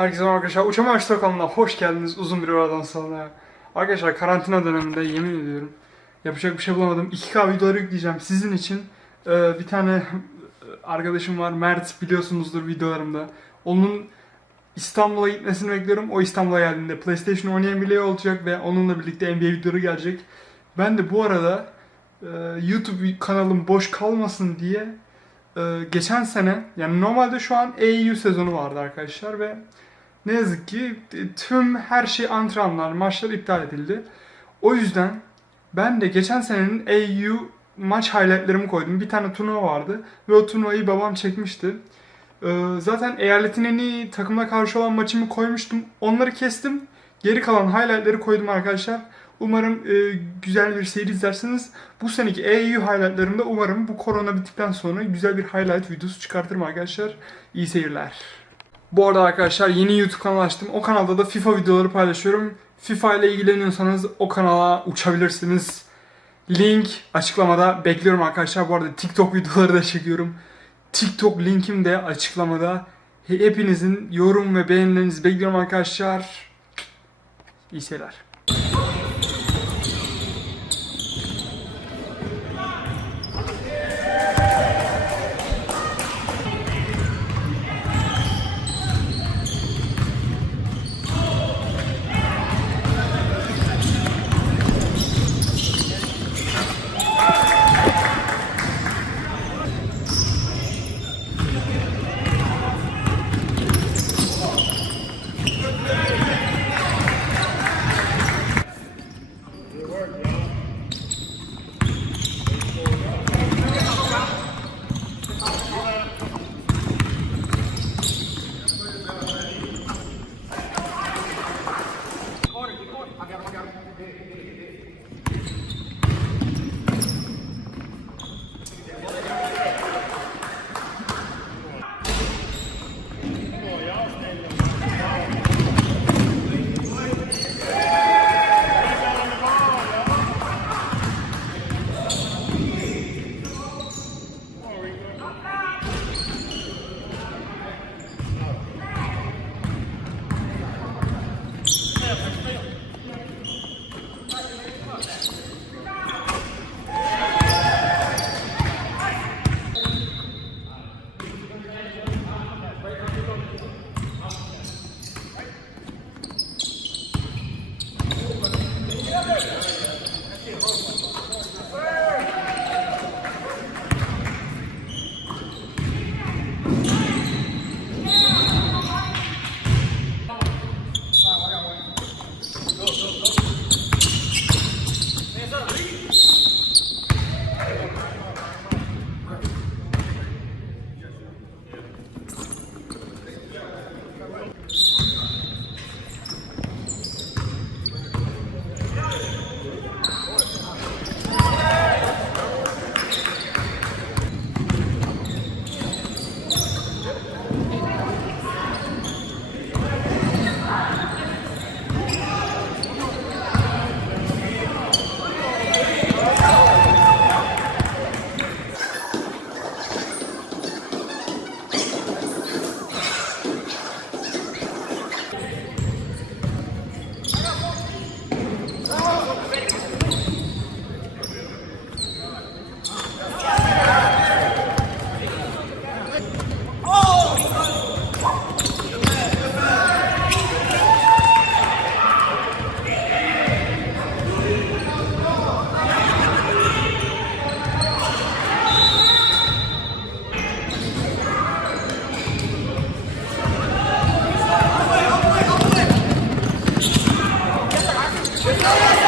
Herkese arkadaşlar. Uçama Açtı kanalına hoş geldiniz uzun bir aradan sonra. Arkadaşlar karantina döneminde yemin ediyorum yapacak bir şey bulamadım. 2K videoları yükleyeceğim sizin için. Ee, bir tane arkadaşım var Mert biliyorsunuzdur videolarımda. Onun İstanbul'a gitmesini bekliyorum. O İstanbul'a geldiğinde PlayStation oynayabileceği olacak ve onunla birlikte NBA videoları gelecek. Ben de bu arada e, YouTube kanalım boş kalmasın diye e, geçen sene yani normalde şu an AEU sezonu vardı arkadaşlar ve ne yazık ki e, tüm her şey antrenmanlar, maçlar iptal edildi. O yüzden ben de geçen senenin AEU maç highlightlarımı koydum. Bir tane turnuva vardı ve o turnuvayı babam çekmişti. Ee, zaten eyaletin en iyi takımla karşı olan maçımı koymuştum. Onları kestim. Geri kalan highlightları koydum arkadaşlar. Umarım e, güzel bir seyir izlersiniz. Bu seneki AEU highlightlarımda umarım bu korona bittikten sonra güzel bir highlight videosu çıkartırım arkadaşlar. İyi seyirler. Bu arada arkadaşlar yeni YouTube kanalı açtım. O kanalda da FIFA videoları paylaşıyorum. FIFA ile ilgileniyorsanız o kanala uçabilirsiniz. Link açıklamada bekliyorum arkadaşlar. Bu arada TikTok videoları da çekiyorum. TikTok linkim de açıklamada. Hepinizin yorum ve beğenilerinizi bekliyorum arkadaşlar. İyi seyirler. that. 네.